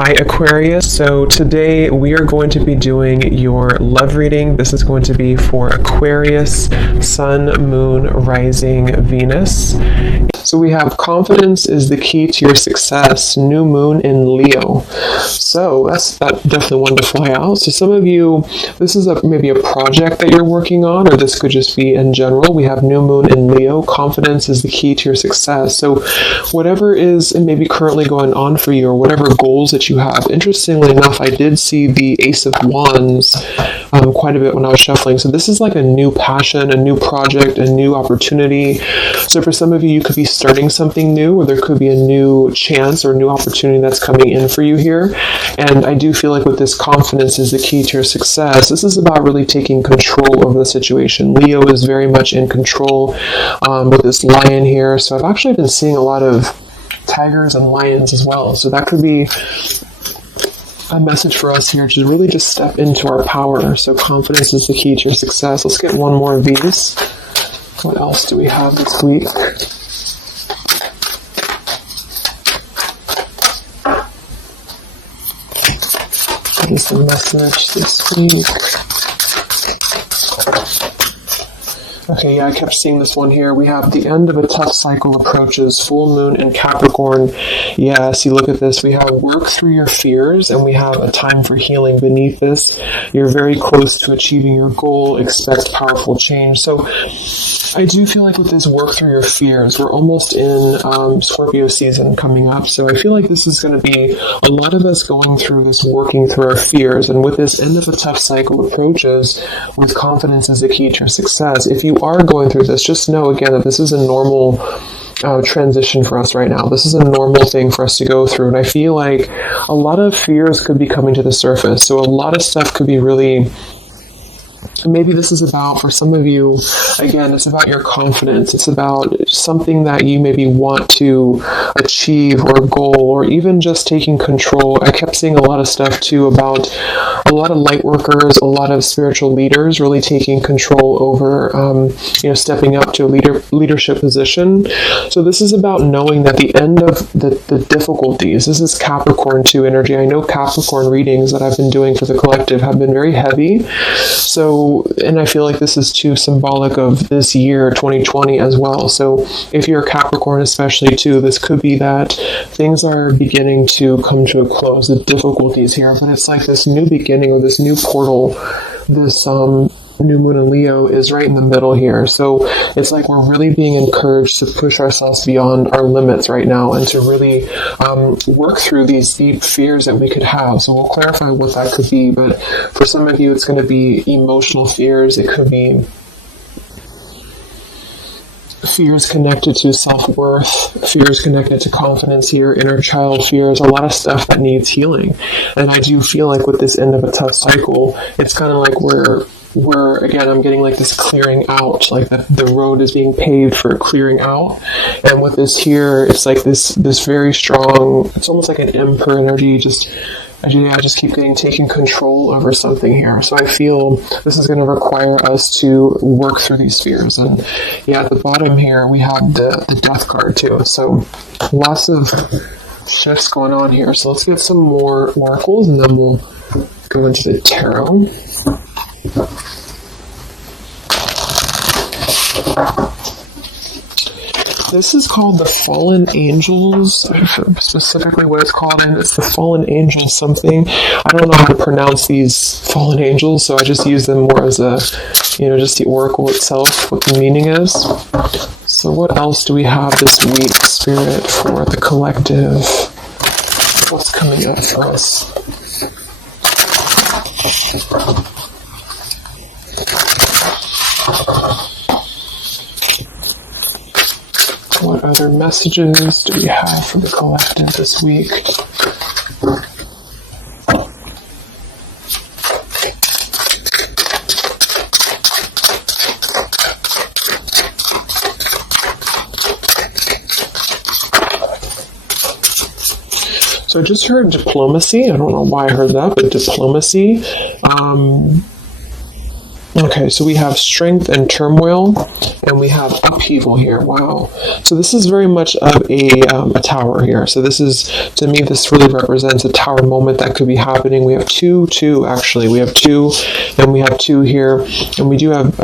Hi Aquarius, so today we are going to be doing your love reading. This is going to be for Aquarius, Sun, Moon, Rising, Venus. So we have confidence is the key to your success, new moon in Leo. So that definitely wanted to fly out. So some of you, this is maybe a project that you're working on, or this could just be in general. We have new moon in Leo. Confidence is the key to your success. So whatever is maybe currently going on for you, or whatever goals that you have. Interestingly enough, I did see the Ace of Wands quite a bit when I was shuffling. So this is like a new passion, a new project, a new opportunity. So for some of you, you could be starting something new, or there could be a new chance or new opportunity that's coming in for you here. And I do feel like with this confidence is the key to your success. This is about really taking control over the situation. Leo is very much in control with this lion here. So I've actually been seeing a lot of tigers and lions as well. So that could be a message for us here to really just step into our power. So confidence is the key to your success. Let's get one more of these. What else do we have this week? What is the message this week? Okay, yeah, I kept seeing this one here. We have the end of a tough cycle approaches, full moon in Capricorn. Yeah, see, look at this. We have work through your fears, and we have a time for healing beneath this. You're very close to achieving your goal. Expect powerful change. So I do feel like with this work through your fears, we're almost in Scorpio season coming up. So I feel like this is going to be a lot of us going through this working through our fears. And with this end of a tough cycle approaches, with confidence is the key to your success. If you are going through this, just know again that this is a normal transition for us right now. This is a normal thing for us to go through. And I feel like a lot of fears could be coming to the surface. So a lot of stuff could be really... Maybe this is about, for some of you, again, it's about your confidence. It's about something that you maybe want to achieve or goal, or even just taking control. I kept seeing a lot of stuff too about a lot of light workers, a lot of spiritual leaders really taking control over, stepping up to a leadership position. So this is about knowing that the end of the difficulties, this is Capricorn 2 energy. I know Capricorn readings that I've been doing for the collective have been very heavy. So, and I feel like this is too symbolic of this year, 2020 as well. So if you're a Capricorn especially too, this could be that things are beginning to come to a close, the difficulties here, but it's like this new beginning or this new portal, this new moon in Leo is right in the middle here. So it's like we're really being encouraged to push ourselves beyond our limits right now and to really work through these deep fears that we could have. So we'll clarify what that could be, but for some of you it's going to be emotional fears. It could be fears connected to self-worth, fears connected to confidence here, inner child fears, a lot of stuff that needs healing. And I do feel like with this end of a tough cycle, it's kind of like we're again, I'm getting like this clearing out, like the road is being paved for clearing out. And with this here, it's like this very strong, it's almost like an emperor energy, I just keep taking control over something here. So I feel this is going to require us to work through these fears. And yeah, at the bottom here, we have the death card too. So lots of shifts going on here. So let's get some more oracles and then we'll go into the tarot. This is called the Fallen Angels, specifically what it's called, and it's the Fallen Angel something. I don't know how to pronounce these Fallen Angels, so I just use them more as a, just the oracle itself, what the meaning is. So what else do we have this week, Spirit, for the collective? What's coming up for us? What other messages do we have for the collective this week? So I just heard diplomacy. I don't know why I heard that, but diplomacy. Okay, so we have strength and turmoil, and we have upheaval here. Wow. So this is very much of a tower here. So this is, to me, this really represents a tower moment that could be happening. We have two, actually. We have two, and we have two here, and we do have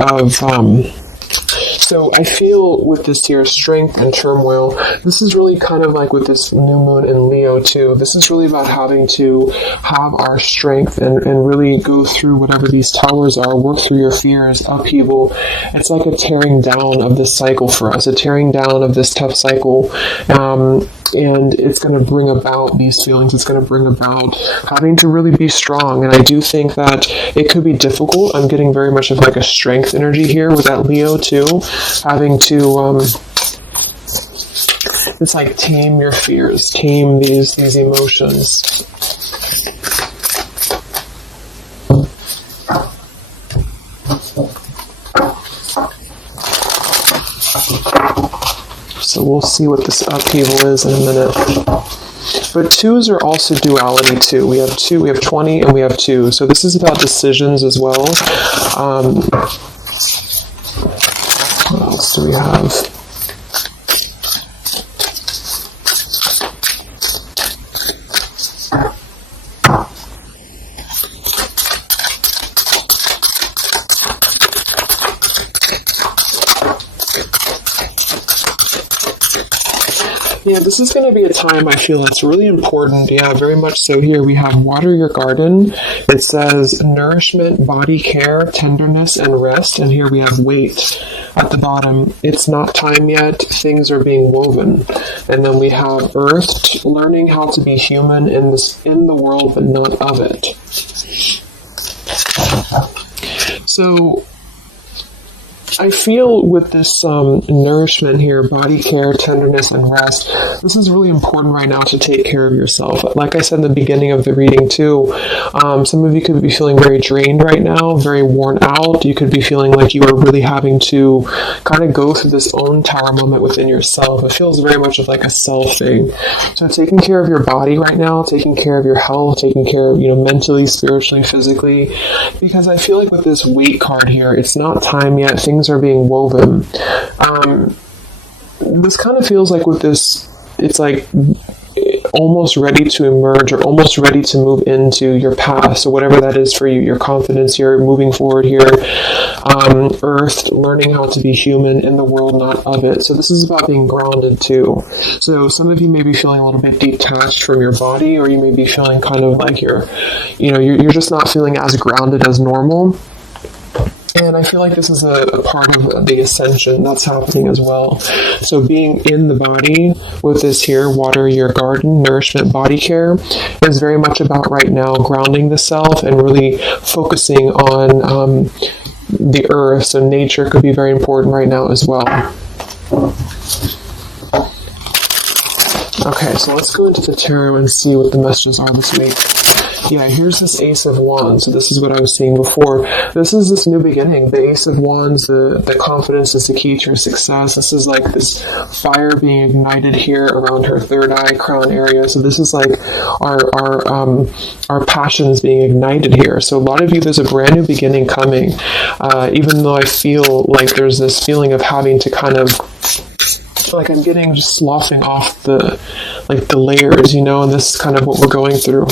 so I feel with this here, strength and turmoil, this is really kind of like with this new moon in Leo too. This is really about having to have our strength and really go through whatever these towers are, work through your fears, upheaval. It's like a tearing down of this cycle for us, a tearing down of this tough cycle. And it's going to bring about these feelings. It's going to bring about having to really be strong. And I do think that it could be difficult. I'm getting very much of like a strength energy here with that Leo too. Having to, it's like tame your fears, tame these emotions. So we'll see what this upheaval is in a minute. But twos are also duality too. We have 2, we have 20, and we have 2. So this is about decisions as well. What else do we have? Yeah, this is going to be a time I feel that's really important. Yeah, very much so. Here we have water your garden. It says nourishment, body care, tenderness, and rest. And here we have wait at the bottom. It's not time yet. Things are being woven. And then we have earth, learning how to be human in the world, but not of it. So I feel with this nourishment here, body care, tenderness, and rest, this is really important right now to take care of yourself. Like I said in the beginning of the reading too, some of you could be feeling very drained right now, very worn out. You could be feeling like you are really having to kind of go through this own tower moment within yourself. It feels very much of like a self thing. So taking care of your body right now, taking care of your health, taking care of, mentally, spiritually, physically, because I feel like with this weight card here, it's not time yet. Things are being woven. This kind of feels like with this, it's like almost ready to emerge or almost ready to move into your past. So whatever that is for you, your confidence, you're moving forward here. Earth, learning how to be human in the world, not of it. So this is about being grounded too. So some of you may be feeling a little bit detached from your body, or you may be feeling kind of like you're just not feeling as grounded as normal. And I feel like this is a part of the ascension that's happening as well. So being in the body with this here, water your garden, nourishment, body care, is very much about right now grounding the self and really focusing on the earth. So nature could be very important right now as well. Okay, so let's go into the tarot and see what the messages are this week. Yeah, here's this Ace of Wands. So this is what I was seeing before. This is this new beginning. The Ace of Wands, the confidence is the key to your success. This is like this fire being ignited here around her third eye crown area. So this is like our passions being ignited here. So a lot of you, there's a brand new beginning coming. Even though I feel like there's this feeling of having to kind of, like I'm getting just sloughing off the layers, and this is kind of what we're going through.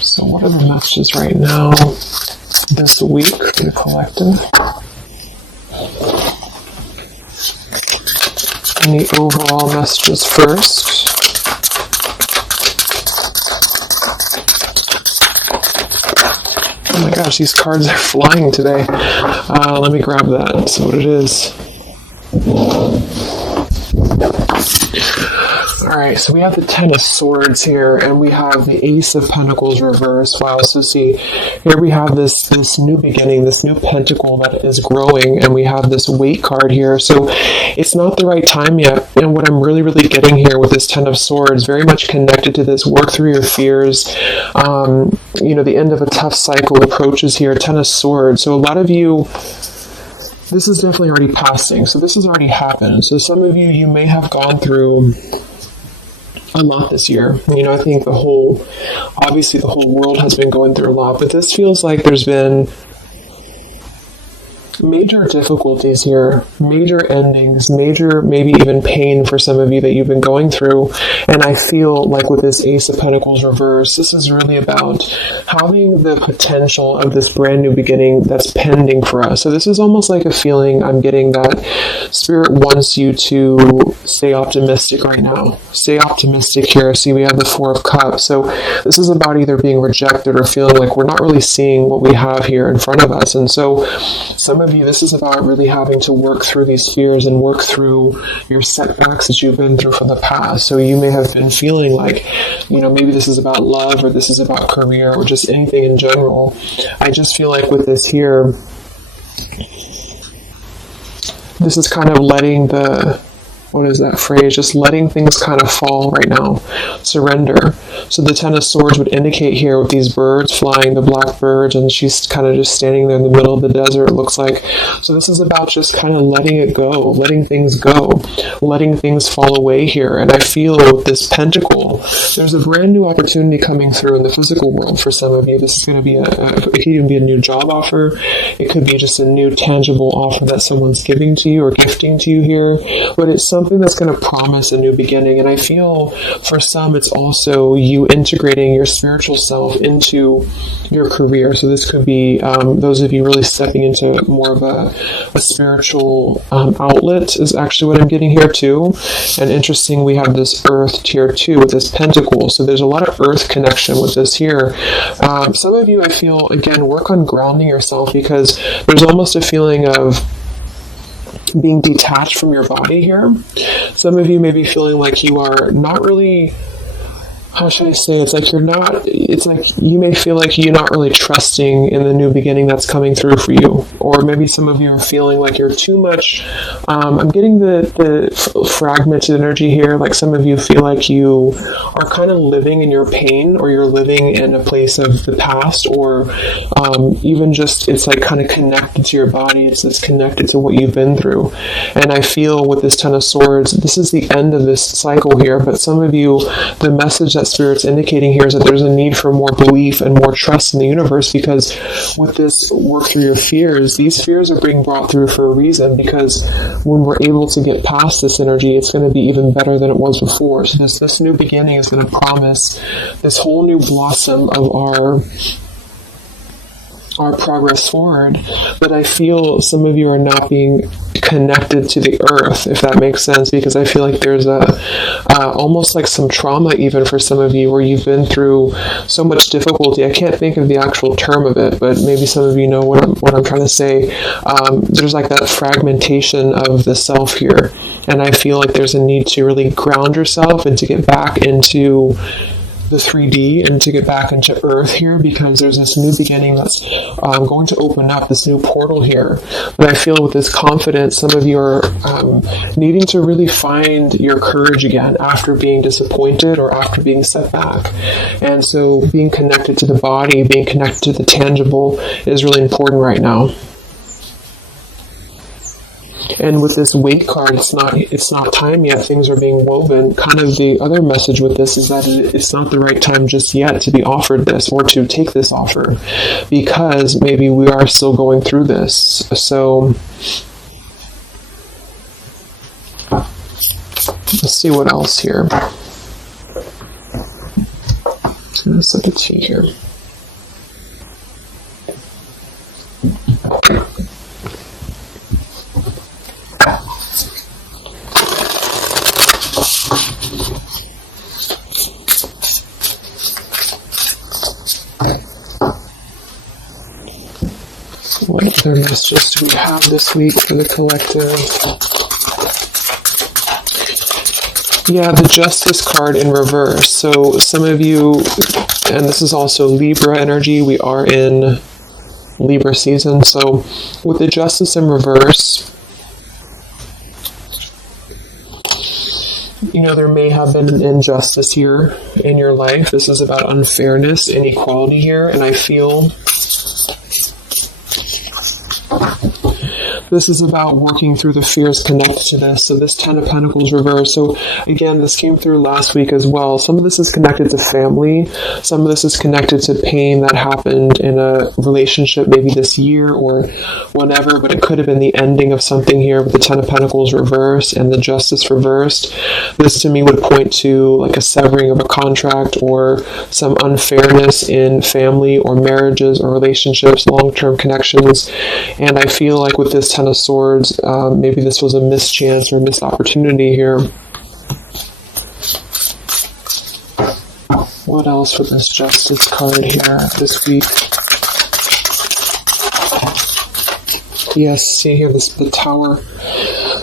So what are the messages right now this week for the collective? Any overall messages first? Oh my gosh, these cards are flying today. Let me grab that and see what it is. Alright, so we have the Ten of Swords here, and we have the Ace of Pentacles reversed. Wow, so see, here we have this new beginning, this new pentacle that is growing, and we have this weight card here. So it's not the right time yet, and what I'm really, really getting here with this Ten of Swords, very much connected to this work through your fears. The end of a tough cycle approaches here, Ten of Swords. So a lot of you, this is definitely already passing. So this has already happened. So some of you may have gone through a lot this year. I think obviously the whole world has been going through a lot, but this feels like there's been major difficulties here, major endings, major maybe even pain for some of you that you've been going through. And I feel like with this Ace of Pentacles reverse, this is really about having the potential of this brand new beginning that's pending for us. So this is almost like a feeling I'm getting that Spirit wants you to stay optimistic right now. Stay optimistic here. See, we have the Four of Cups. So this is about either being rejected or feeling like we're not really seeing what we have here in front of us. And so some of you, this is about really having to work through these fears and work through your setbacks that you've been through from the past. So you may have been feeling like, maybe this is about love, or this is about career, or just anything in general. I just feel like with this here, this is kind of letting just letting things kind of fall right now. Surrender. So the Ten of Swords would indicate here with these birds flying, the black birds, and she's kind of just standing there in the middle of the desert, it looks like. So this is about just kind of letting it go, letting things go, letting things fall away here. And I feel with this Pentacle, there's a brand new opportunity coming through in the physical world for some of you. This is going to be it could even be a new job offer. It could be just a new tangible offer that someone's giving to you or gifting to you here. But it's something that's going to promise a new beginning. And I feel for some, it's also you integrating your spiritual self into your career. So this could be those of you really stepping into more of a spiritual outlet is actually what I'm getting here too. And interesting, we have this Earth tier 2 with this Pentacle. So there's a lot of Earth connection with this here. Some of you, I feel, again, work on grounding yourself, because there's almost a feeling of being detached from your body here. Some of you may be feeling like you are not really, how should I say, it's like you may feel like you're not really trusting in the new beginning that's coming through for you. Or maybe some of you are feeling like you're too much, I'm getting the fragmented energy here, like some of you feel like you are kind of living in your pain, or you're living in a place of the past, or even just, it's like kind of connected to your body, it's just connected to what you've been through. And I feel with this Ten of Swords, this is the end of this cycle here, but some of you, the message that Spirit's indicating here is that there's a need for more belief and more trust in the universe, because with this work through your fears, these fears are being brought through for a reason, because when we're able to get past this energy, it's going to be even better than it was before. So this new beginning is going to promise this whole new blossom of our progress forward. But I feel some of you are not being connected to the earth, if that makes sense, because I feel like there's almost like some trauma even for some of you, where you've been through so much difficulty. I can't think of the actual term of it, but maybe some of you know what I'm trying to say. There's like that fragmentation of the self here, and I feel like there's a need to really ground yourself and to get back into the 3D and to get back into Earth here, because there's this new beginning that's going to open up, this new portal here. But I feel with this confidence, some of you are needing to really find your courage again after being disappointed or after being set back. And so being connected to the body, being connected to the tangible is really important right now. And with this Wait card, it's not time yet. Things are being woven. Kind of the other message with this is that it's not the right time just yet to be offered this or to take this offer, because maybe we are still going through this. So let's see what else here. Let's look at tea here. What other messages do we have this week for the collective? Yeah, the Justice card in reverse. So some of you, and this is also Libra energy, we are in Libra season. So with the Justice in reverse, you know, there may have been an injustice here in your life. This is about unfairness, inequality here, and I feel This is about working through the fears connected to this. So this 10 of Pentacles reversed. So again, this came through last week as well. Some of this is connected to family. Some of this is connected to pain that happened in a relationship maybe this year or whenever, but it could have been the ending of something here with the 10 of Pentacles reversed and the Justice reversed. This to me would point to like a severing of a contract or some unfairness in family or marriages or relationships, long-term connections. And I feel like with this 10 of Swords, maybe this was a mischance or missed opportunity here. What else with this Justice card here this week? Yes, see here, the Tower.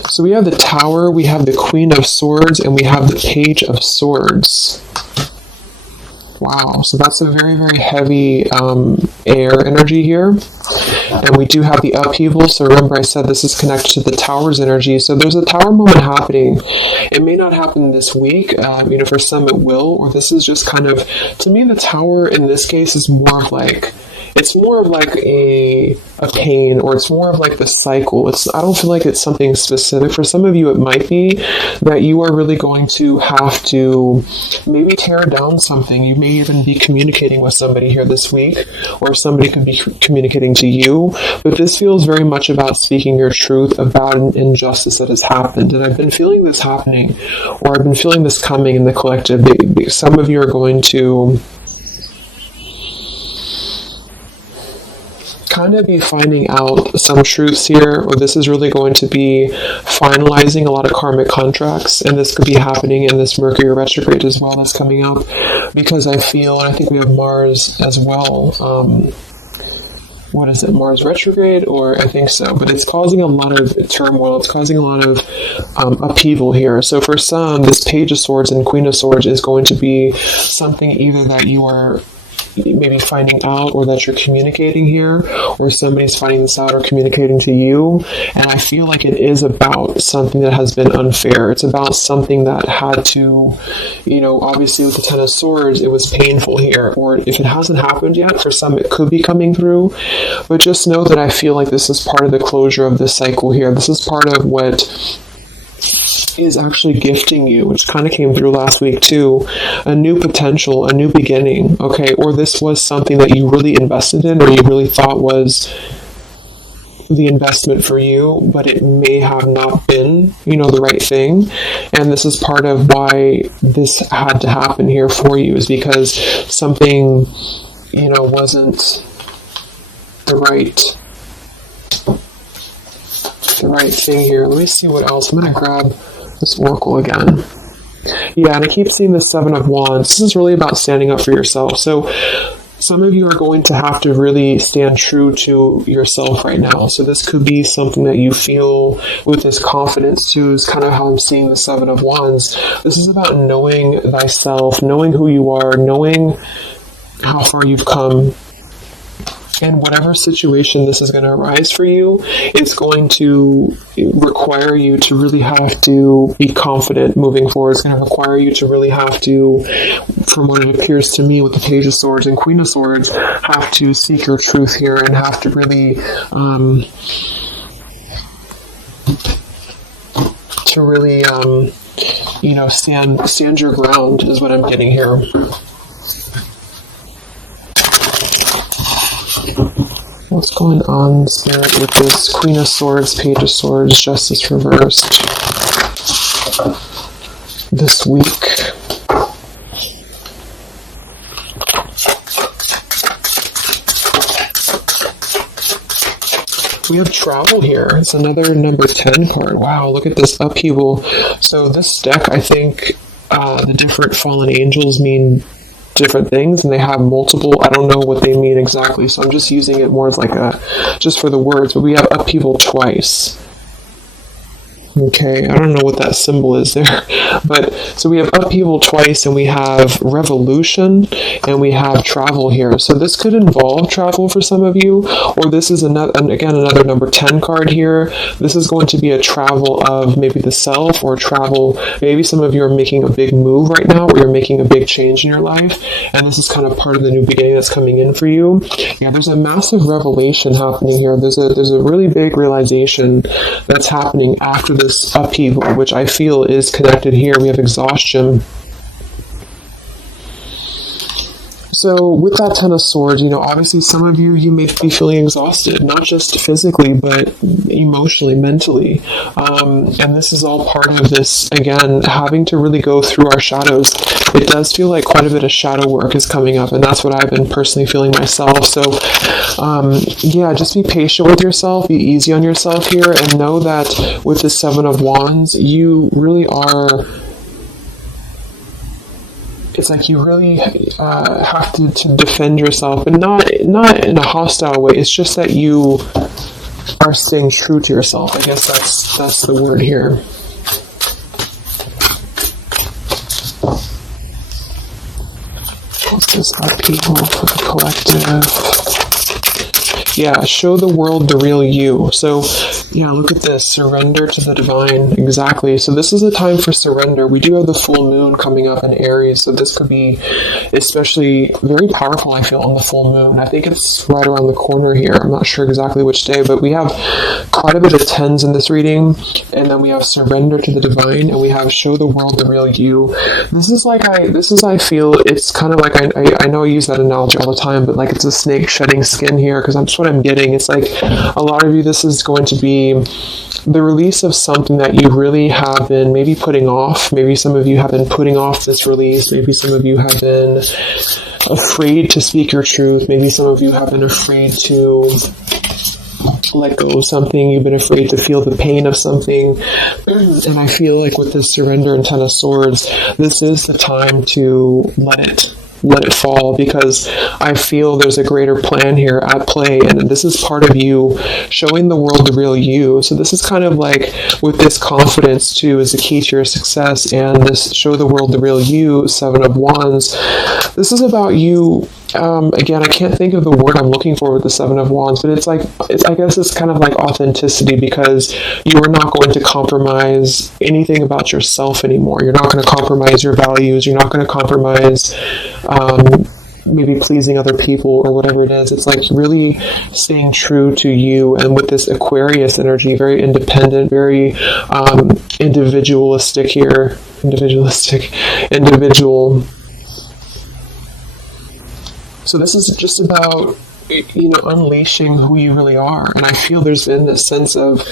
So we have the Tower, we have the Queen of Swords, and we have the Page of Swords. Wow, so that's a very, very heavy air energy here. And we do have the upheaval, so remember I said this is connected to the Tower's energy. So there's a Tower moment happening. It may not happen this week, for some it will, or this is just kind of, to me the Tower in this case is more of like, it's more of like a pain, or it's more of like the cycle. I don't feel like it's something specific. For some of you, it might be that you are really going to have to maybe tear down something. You may even be communicating with somebody here this week, or somebody could be communicating to you. But this feels very much about speaking your truth about an injustice that has happened. And I've been feeling this happening, or I've been feeling this coming in the collective. Some of you are going to kind of be finding out some truths here, or this is really going to be finalizing a lot of karmic contracts, and this could be happening in this Mercury retrograde as well that's coming up, because I feel, and I think we have Mars as well, what is it, Mars retrograde, or I think so, but it's causing a lot of turmoil, it's causing a lot of upheaval here. So for some, this Page of Swords and Queen of Swords is going to be something either that you are maybe finding out, or that you're communicating here, or somebody's finding this out or communicating to you. And I feel like it is about something that has been unfair. It's about something that had to, obviously with the 10 of Swords, it was painful here, or if it hasn't happened yet, for some it could be coming through. But just know that I feel like this is part of the closure of this cycle here. This is part of what is actually gifting you, which kind of came through last week too, a new potential, a new beginning, okay? Or this was something that you really invested in, or you really thought was the investment for you, but it may have not been, the right thing. And this is part of why this had to happen here for you, is because something, wasn't the right thing here. Let me see what else. I'm going to grab this Oracle again. Yeah, and I keep seeing the 7 of Wands. This is really about standing up for yourself. So some of you are going to have to really stand true to yourself right now. So this could be something that you feel with this confidence too, is kind of how I'm seeing the 7 of Wands. This is about knowing thyself, knowing who you are, knowing how far you've come. And whatever situation this is going to arise for you, it's going to require you to really have to be confident moving forward. It's going to require you to really have to, from what it appears to me with the Page of Swords and Queen of Swords, have to seek your truth here and have to really, stand your ground is what I'm getting here. What's going on, Spirit, with this Queen of Swords, Page of Swords, Justice reversed this week? We have travel here. It's another number 10 card. Wow, look at this upheaval. So this deck, I think the different fallen angels mean different things, and they have multiple, I don't know what they mean exactly, so I'm just using it more as like just for the words, but we have upheaval twice. Okay, I don't know what that symbol is there, but so we have upheaval twice, and we have revolution, and we have travel here. So this could involve travel for some of you, or this is another number 10 card here. This is going to be a travel of maybe the self, or travel, maybe some of you are making a big move right now, or you're making a big change in your life, and this is kind of part of the new beginning that's coming in for you. Yeah, there's a massive revelation happening here. There's a really big realization that's happening after this upheaval, which I feel is connected here. We have exhaustion. So with that Ten of Swords, obviously some of you may be feeling exhausted, not just physically, but emotionally, mentally. And this is all part of this, again, having to really go through our shadows. It does feel like quite a bit of shadow work is coming up, and that's what I've been personally feeling myself. So, yeah, just be patient with yourself, be easy on yourself here, and know that with the Seven of Wands, you really are... It's like you really have to defend yourself, but not in a hostile way. It's just that you are staying true to yourself. I guess that's the word here. What's this upheaval for the collective? Yeah, show the world the real you. So, yeah, look at this. Surrender to the divine. Exactly. So this is a time for surrender. We do have the full moon coming up in Aries, so this could be especially very powerful, I feel, on the full moon. I think it's right around the corner here. I'm not sure exactly which day, but we have quite a bit of tens in this reading, and then we have surrender to the divine, and we have show the world the real you. I feel, it's kind of like, I know I use that analogy all the time, but like it's a snake shedding skin here, because that's what I'm getting. It's like a lot of you, this is going to be the release of something that you really have been maybe putting off. Maybe some of you have been putting off this release. Maybe some of you have been afraid to speak your truth. Maybe some of you have been afraid to let go of something. You've been afraid to feel the pain of something. And I feel like with this surrender and Ten of Swords, this is the time to let it fall, because I feel there's a greater plan here at play, and this is part of you showing the world the real you. So this is kind of like, with this confidence too is the key to your success, and this show the world the real you, Seven of Wands. This is about you. Again, I can't think of the word I'm looking for with the Seven of Wands, but I guess it's kind of like authenticity, because you are not going to compromise anything about yourself anymore. You're not going to compromise your values. You're not going to compromise maybe pleasing other people or whatever it is. It's like really staying true to you. And with this Aquarius energy, very independent, very individualistic here. Individual. So this is just about, unleashing who you really are. And I feel there's been this sense of,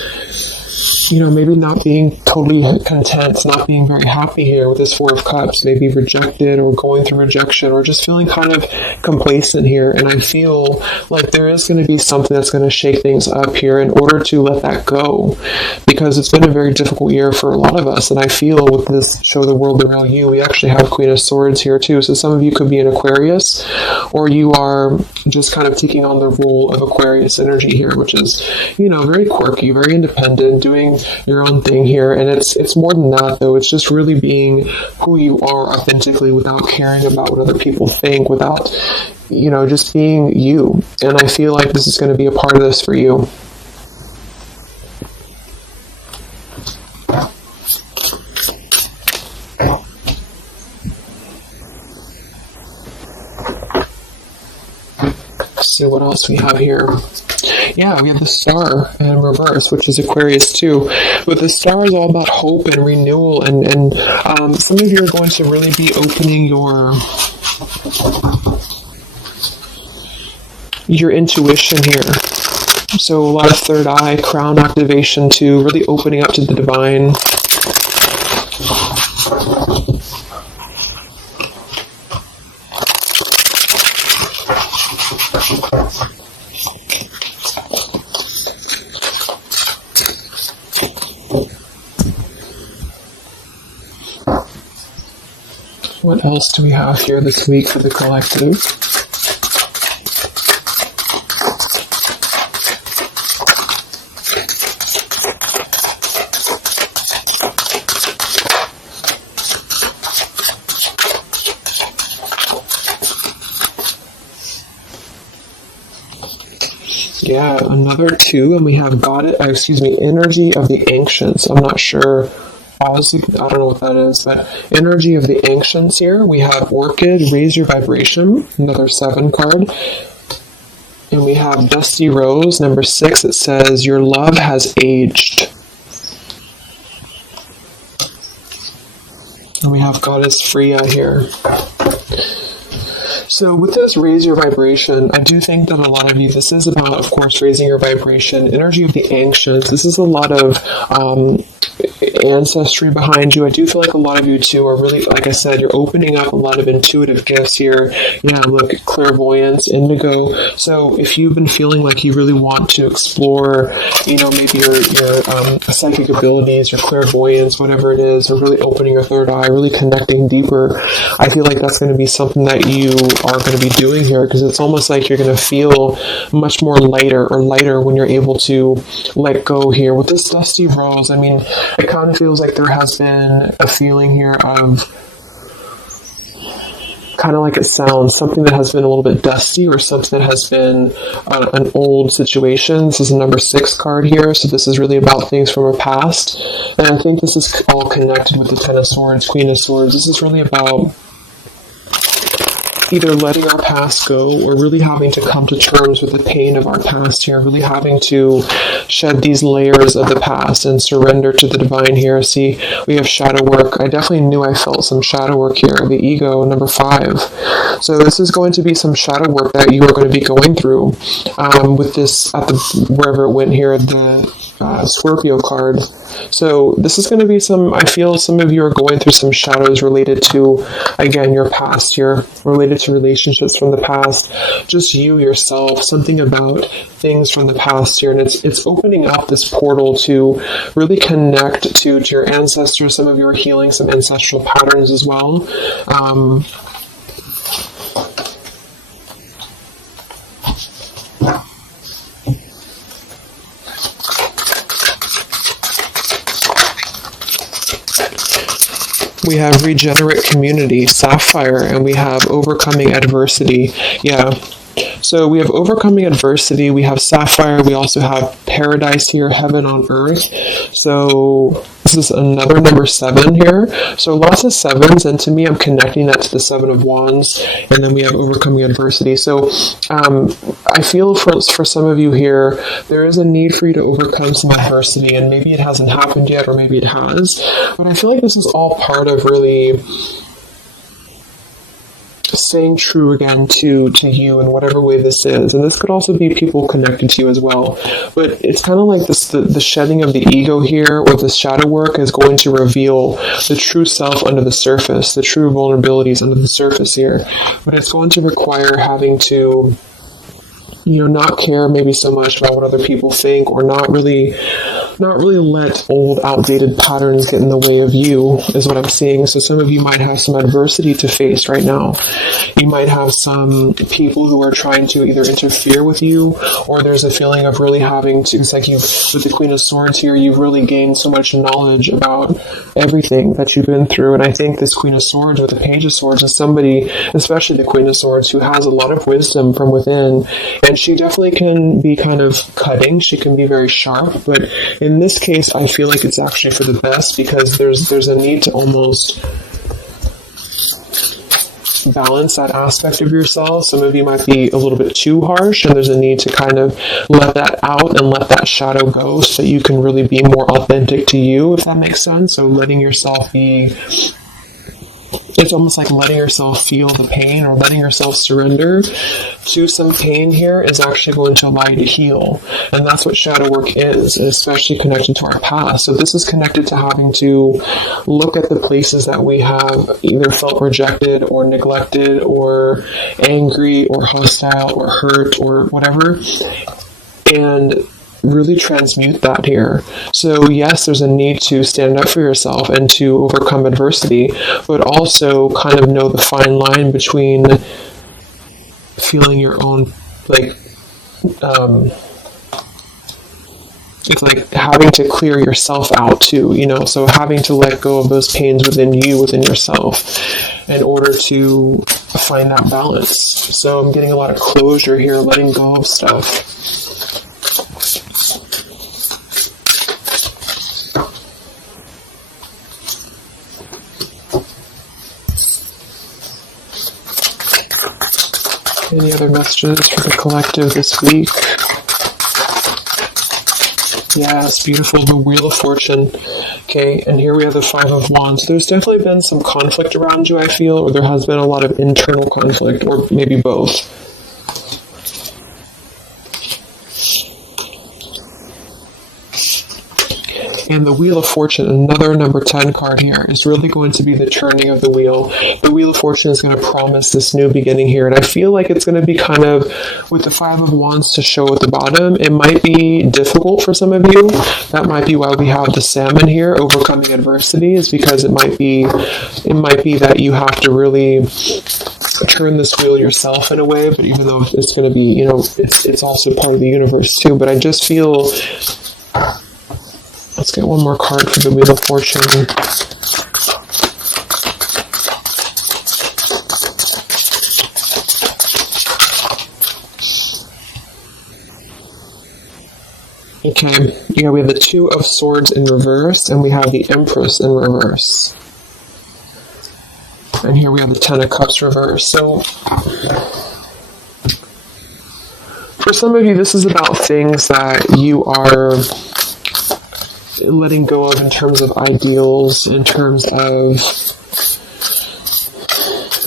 maybe not being totally content, not being very happy here with this Four of Cups, maybe rejected or going through rejection, or just feeling kind of complacent here. And I feel like there is going to be something that's going to shake things up here in order to let that go, because it's been a very difficult year for a lot of us. And I feel with this show the world the real you, we actually have Queen of Swords here too. So some of you could be an Aquarius, or you are just kind of taking on the role of Aquarius energy here, which is, very quirky, very independent, doing your own thing here. And it's more than that, though. It's just really being who you are authentically, without caring about what other people think, without, just being you. And I feel like this is going to be a part of this for you. Let's see what else we have here. Yeah, we have the Star in reverse, which is Aquarius too. But the Star is all about hope and renewal, and some of you are going to really be opening your intuition here. So a lot of third eye, crown activation too, really opening up to the divine. What else do we have here this week for the collective? Yeah, another 2, and we have energy of the ancients. I'm not sure. Honestly, I don't know what that is, but energy of the ancients here. We have Orchid, raise your vibration, another 7 card. And we have Dusty Rose, number 6. It says, your love has aged. And we have Goddess Freya here. So with this raise your vibration, I do think that a lot of you, this is about, of course, raising your vibration, energy of the ancients. This is a lot of ancestry behind you. I do feel like a lot of you too are really, like I said, you're opening up a lot of intuitive gifts here. Yeah, look, clairvoyance, indigo. So if you've been feeling like you really want to explore, maybe your psychic abilities, your clairvoyance, whatever it is, or really opening your third eye, really connecting deeper, I feel like that's going to be something that you are going to be doing here, because it's almost like you're going to feel much more lighter when you're able to let go here. With this Dusty Rose, I mean, it kind of feels like there has been a feeling here of kind of like it sounds, something that has been a little bit dusty or something that has been an old situation. This is a number 6 card here, so this is really about things from our past. And I think this is all connected with the Ten of Swords, Queen of Swords. This is really about either letting our past go or really having to come to terms with the pain of our past here, really having to shed these layers of the past and surrender to the divine here. See, we have shadow work. I definitely knew I felt some shadow work here. The ego, number 5. So this is going to be some shadow work that you are going to be going through with this, wherever it went here, the Scorpio card. So this is going to be I feel some of you are going through some shadows related to, again, your past here, related to relationships from the past, just you yourself, something about things from the past here, and it's opening up this portal to really connect to your ancestors. Some of you are healing some ancestral patterns as well. We have regenerate community, sapphire, and we have overcoming adversity. Yeah. So we have overcoming adversity, we have sapphire, we also have paradise here, heaven on earth. So this is another number 7 here. So lots of 7s, and to me, I'm connecting that to the 7 of Wands, and then we have overcoming adversity. So I feel for some of you here, there is a need for you to overcome some adversity, and maybe it hasn't happened yet, or maybe it has. But I feel like this is all part of really staying true again to you in whatever way this is. And this could also be people connected to you as well. But it's kind of like this, the shedding of the ego here, or the shadow work, is going to reveal the true self under the surface, the true vulnerabilities under the surface here. But it's going to require having to, not care maybe so much about what other people think, or not really let old, outdated patterns get in the way of you, is what I'm seeing. So some of you might have some adversity to face right now. You might have some people who are trying to either interfere with you, or there's a feeling of really having to, it's like with the Queen of Swords here, you've really gained so much knowledge about everything that you've been through. And I think this Queen of Swords with the Page of Swords is somebody, especially the Queen of Swords, who has a lot of wisdom from within. And she definitely can be kind of cutting. She can be very sharp, but in this case, I feel like it's actually for the best, because there's a need to almost balance that aspect of yourself. Some of you might be a little bit too harsh, and there's a need to kind of let that out and let that shadow go, so that you can really be more authentic to you, if that makes sense. So letting yourself be, it's almost like letting yourself feel the pain, or letting yourself surrender to some pain here is actually going to allow you to heal. And that's what shadow work is, especially connected to our past. So this is connected to having to look at the places that we have either felt rejected or neglected or angry or hostile or hurt or whatever, and really transmute that here. So yes, there's a need to stand up for yourself and to overcome adversity, but also kind of know the fine line between feeling your own, it's like having to clear yourself out too, so having to let go of those pains within you, within yourself, in order to find that balance. So I'm getting a lot of closure here, letting go of stuff. Any other messages for the collective this week? Yes, beautiful. The Wheel of Fortune. Okay, and here we have the Five of Wands. There's definitely been some conflict around you, I feel, or there has been a lot of internal conflict, or maybe both. And the Wheel of Fortune, another number 10 card here, is really going to be the turning of the wheel. The Wheel of Fortune is going to promise this new beginning here. And I feel like it's going to be kind of, with the Five of Wands to show at the bottom, it might be difficult for some of you. That might be why we have the Salmon here, overcoming adversity, is because it might be that you have to really turn this wheel yourself in a way. But even though it's going to be, it's also part of the universe too. But I just feel... Let's get one more card for the Wheel of Fortune. Okay, yeah, we have the Two of Swords in reverse, and we have the Empress in reverse. And here we have the Ten of Cups reverse. So, for some of you, this is about things that you are letting go of in terms of ideals, in terms of,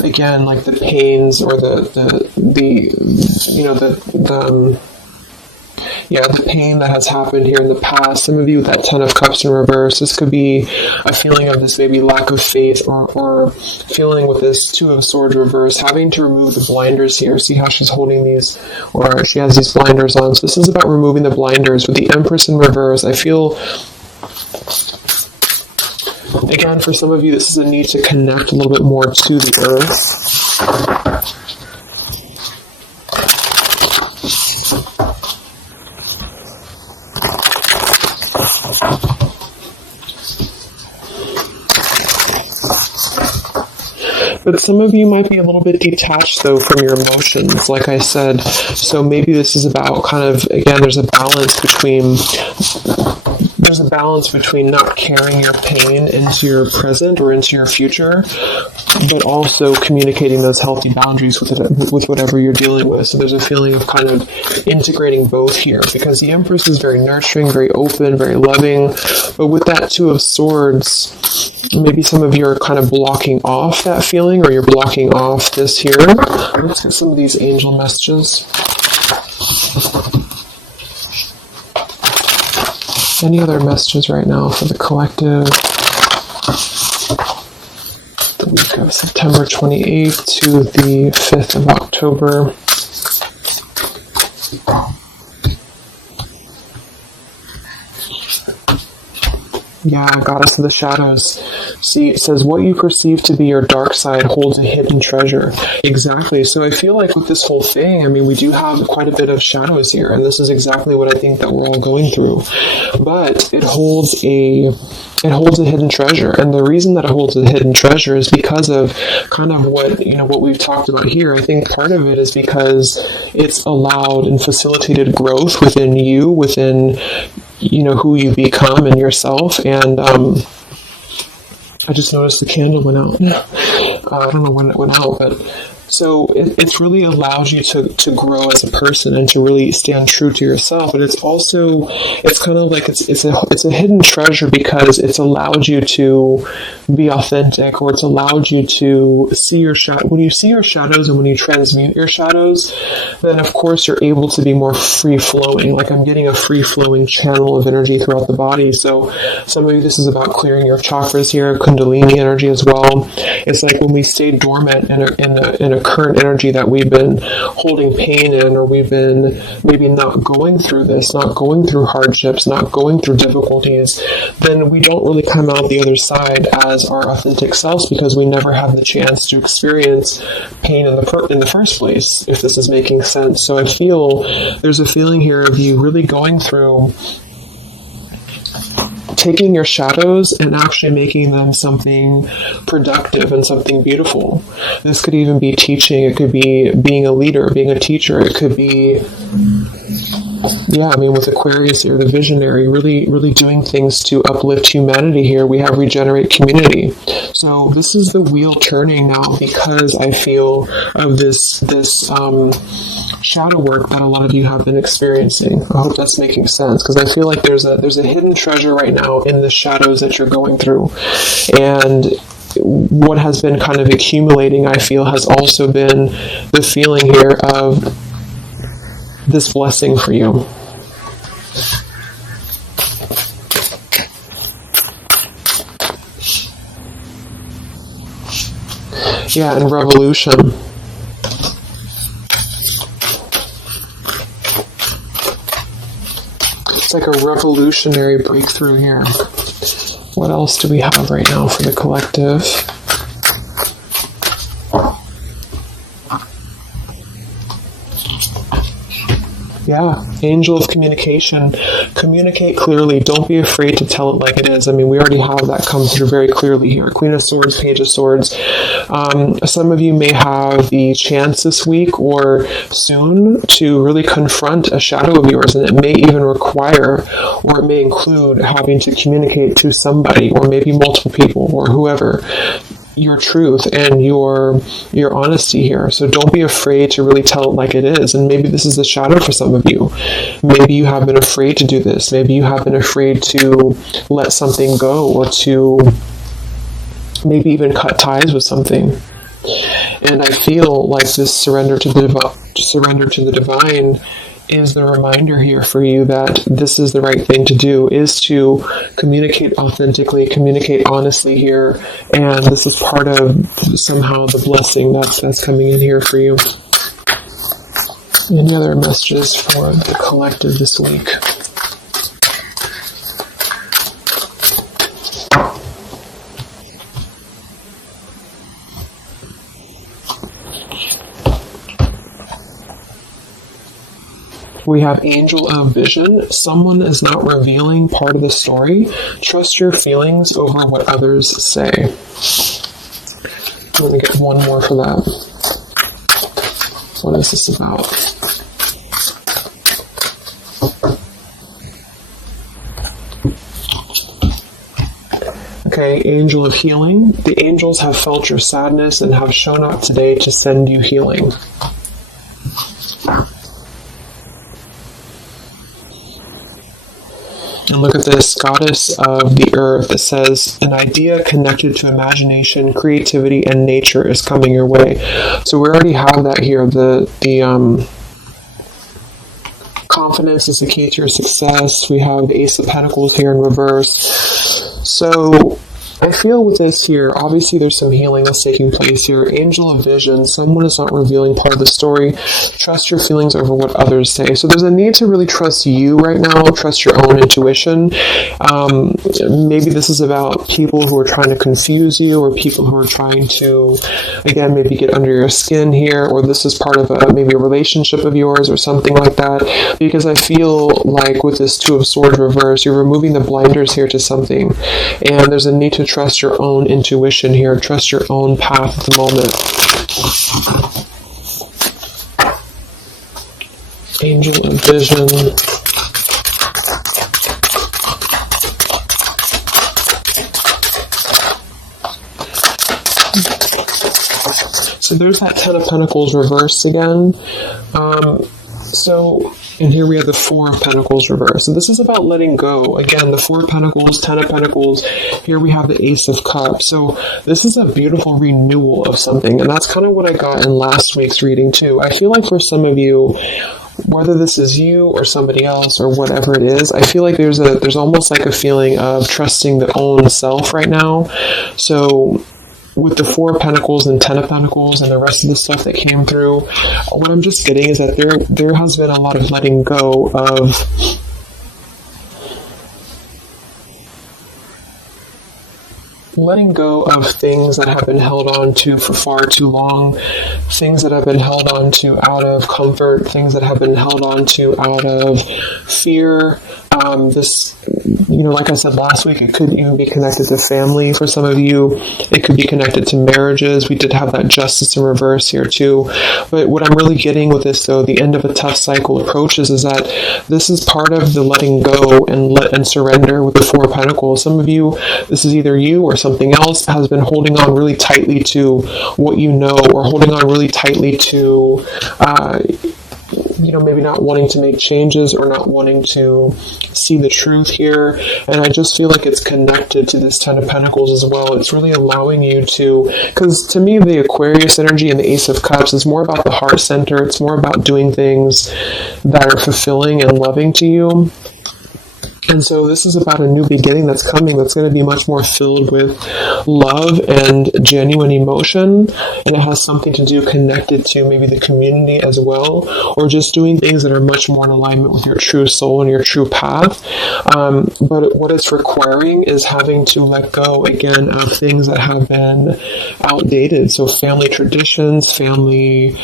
again, like the pains or the pain that has happened here in the past. Some of you with that Ten of Cups in reverse, this could be a feeling of this maybe lack of faith, or feeling with this Two of Swords reverse, having to remove the blinders here. See how she's holding these, or she has these blinders on. So this is about removing the blinders. With the Empress in reverse, I feel, again, for some of you, this is a need to connect a little bit more to the earth. But some of you might be a little bit detached, though, from your emotions, like I said. So maybe this is about kind of, again, there's a balance between not carrying your pain into your present or into your future, but also communicating those healthy boundaries with whatever you're dealing with. So there's a feeling of kind of integrating both here, because the Empress is very nurturing, very open, very loving. But with that Two of Swords, maybe some of you are kind of blocking off that feeling, or you're blocking off this here. Let's get some of these angel messages. Any other messages right now for the collective? The week of September 28th to the 5th of October. Yeah, Goddess of the Shadows. See, it says, what you perceive to be your dark side holds a hidden treasure. Exactly. So I feel like with this whole thing, I mean, we do have quite a bit of shadows here, and this is exactly what I think that we're all going through. But it holds a hidden treasure, and the reason that it holds a hidden treasure is because of kind of what we've talked about here. I think part of it is because it's allowed and facilitated growth within you, within who you become and yourself. And I just noticed the candle went out. I don't know when it went out, but so it's really allowed you to grow as a person and to really stand true to yourself. But it's kind of like it's a hidden treasure because it's allowed you to be authentic, or it's allowed you to see your shadow. When you see your shadows and when you transmute your shadows, then of course you're able to be more free flowing. Like I'm getting a free flowing channel of energy throughout the body. So some of you, this is about clearing your chakras here, Kundalini energy as well. It's like when we stay dormant in a current energy that we've been holding pain in, or we've been maybe not going through this, not going through hardships, not going through difficulties, then we don't really come out the other side as our authentic selves, because we never have the chance to experience pain in the first place, if this is making sense. So I feel there's a feeling here of you really going through taking your shadows and actually making them something productive and something beautiful. This could even be teaching. It could be being a leader, being a teacher. It could be Yeah, I mean, with Aquarius here, the visionary, really doing things to uplift humanity here. We have regenerate community. So this is the wheel turning now, because I feel of this shadow work that a lot of you have been experiencing. I hope that's making sense, because I feel like there's a hidden treasure right now in the shadows that you're going through. And what has been kind of accumulating, I feel, has also been the feeling here of this blessing for you. Yeah, and revolution. It's like a revolutionary breakthrough here. What else do we have right now for the collective? Yeah, angel of communication. Communicate clearly. Don't be afraid to tell it like it is. I mean, we already have that come through very clearly here. Queen of Swords, Page of Swords. Some of you may have the chance this week or soon to really confront a shadow of yours, and it may even require, or it may include, having to communicate to somebody, or maybe multiple people, or whoever, your truth and your honesty here. So don't be afraid to really tell it like it is. And maybe this is the shadow for some of you. Maybe you have been afraid to do this. Maybe you have been afraid to let something go, or to maybe even cut ties with something. And I feel like this surrender to the divine is the reminder here for you that this is the right thing to do, is to communicate authentically, communicate honestly here, and this is part of somehow the blessing that's coming in here for you. Any other messages for the collective this week? We have Angel of Vision. Someone is not revealing part of the story. Trust your feelings over what others say. Let me get one more for that. What is this about? Okay, Angel of Healing. The angels have felt your sadness and have shown up today to send you healing. And look at this, Goddess of the Earth. It says, an idea connected to imagination, creativity, and nature is coming your way. So we already have that here. The confidence is the key to your success. We have the Ace of Pentacles here in reverse. So I feel with this here, obviously there's some healing that's taking place here. Angel of Vision, someone is not revealing part of the story. Trust your feelings over what others say. So there's a need to really trust you right now, trust your own intuition. Maybe this is about people who are trying to confuse you, or people who are trying to, again, maybe get under your skin here, or this is part of maybe a relationship of yours or something like that. Because I feel like with this Two of Swords reverse, you're removing the blinders here to something. And there's a need to trust your own intuition here, trust your own path at the moment. Angel of Vision. So there's that Ten of Pentacles reversed again. And here we have the Four of Pentacles reversed. So this is about letting go. Again, the Four of Pentacles, Ten of Pentacles. Here we have the Ace of Cups. So this is a beautiful renewal of something. And that's kind of what I got in last week's reading too. I feel like for some of you, whether this is you or somebody else or whatever it is, I feel like there's almost like a feeling of trusting the own self right now. So with the Four of Pentacles and Ten of Pentacles and the rest of the stuff that came through, what I'm just getting is that there has been a lot of letting go of things that have been held on to for far too long, things that have been held on to out of comfort, things that have been held on to out of fear. like I said last week, it could even be connected to family for some of you. It could be connected to marriages. We did have that justice in reverse here too. But what I'm really getting with this, though, the end of a tough cycle approaches, is that this is part of the letting go and surrender with the Four of Pentacles. Some of you, this is either you or something else, has been holding on really tightly to what you know, or holding on really tightly to maybe not wanting to make changes or not wanting to see the truth here. And I just feel like it's connected to this Ten of Pentacles as well. It's really allowing you to, because to me, the Aquarius energy and the Ace of Cups is more about the heart center. It's more about doing things that are fulfilling and loving to you. And so this is about a new beginning that's coming, that's going to be much more filled with love and genuine emotion. And it has something to do connected to maybe the community as well, or just doing things that are much more in alignment with your true soul and your true path. But what it's requiring is having to let go, again, of things that have been outdated. So family traditions, family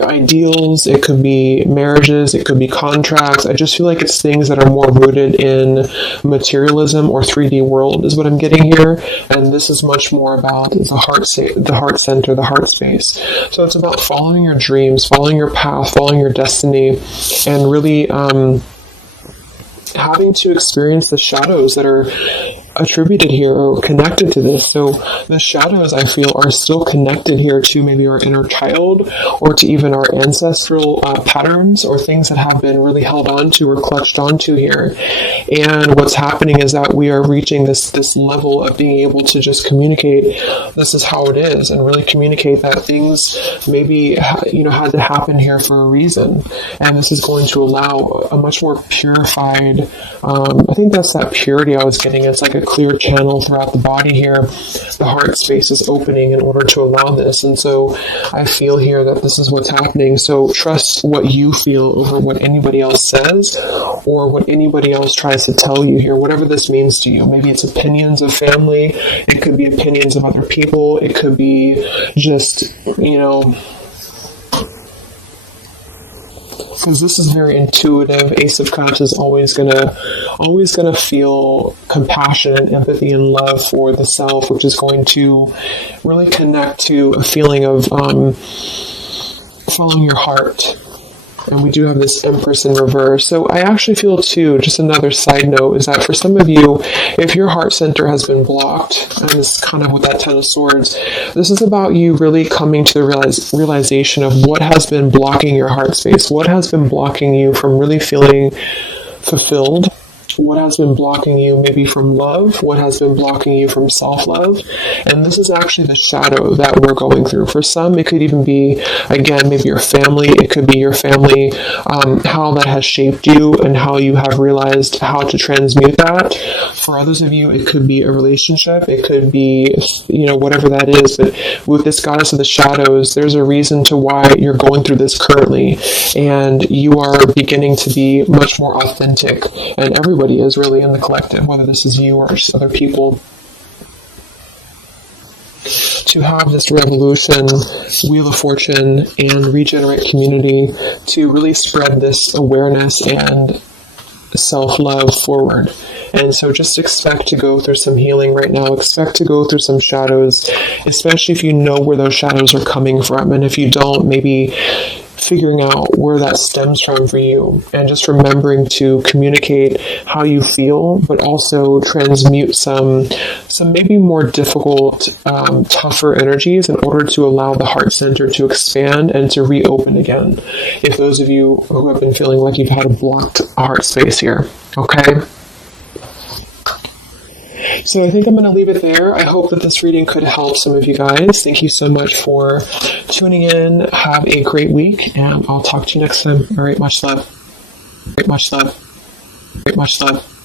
ideals, it could be marriages, it could be contracts. I just feel like it's things that are more rooted in materialism or 3D world is what I'm getting here. And this is much more about the heart center, the heart space. So it's about following your dreams, following your path, following your destiny, and really having to experience the shadows that are attributed here or connected to this. So the shadows, I feel, are still connected here to maybe our inner child, or to even our ancestral patterns, or things that have been really held onto or clutched onto here. And what's happening is that we are reaching this level of being able to just communicate, this is how it is, and really communicate that things maybe had to happen here for a reason. And this is going to allow a much more purified, I think that's that purity I was getting. It's like a clear channel throughout the body here. The heart space is opening in order to allow this. And so I feel here that this is what's happening. So trust what you feel over what anybody else says or what anybody else tries to tell you here, whatever this means to you. Maybe it's opinions of family. It could be opinions of other people. It could be just, because this is very intuitive. Ace of Cups is always gonna feel compassion and empathy and love for the self, which is going to really connect to a feeling of following your heart. And we do have this Empress in reverse. So I actually feel too, just another side note, is that for some of you, if your heart center has been blocked, and this is kind of with that Ten of Swords, this is about you really coming to the realization of what has been blocking your heart space, what has been blocking you from really feeling fulfilled, what has been blocking you maybe from love, what has been blocking you from self-love. And this is actually the shadow that we're going through. For some, it could even be, again, maybe your family. It could be your family, how that has shaped you and how you have realized how to transmute that. For others of you, it could be a relationship. It could be, whatever that is. But with this Goddess of the Shadows, there's a reason to why you're going through this currently. And you are beginning to be much more authentic. And everybody is really in the collective, whether this is you or other people, to have this revolution, Wheel of Fortune, and Regenerate community to really spread this awareness and self-love forward. And so just expect to go through some healing right now. Expect to go through some shadows, especially if you know where those shadows are coming from. And if you don't, maybe figuring out where that stems from for you, and just remembering to communicate how you feel, but also transmute some maybe more difficult, tougher energies in order to allow the heart center to expand and to reopen again. If those of you who have been feeling like you've had a blocked heart space here, okay? So I think I'm going to leave it there. I hope that this reading could help some of you guys. Thank you so much for tuning in. Have a great week, and I'll talk to you next time. All right, much love. Much love. Much love.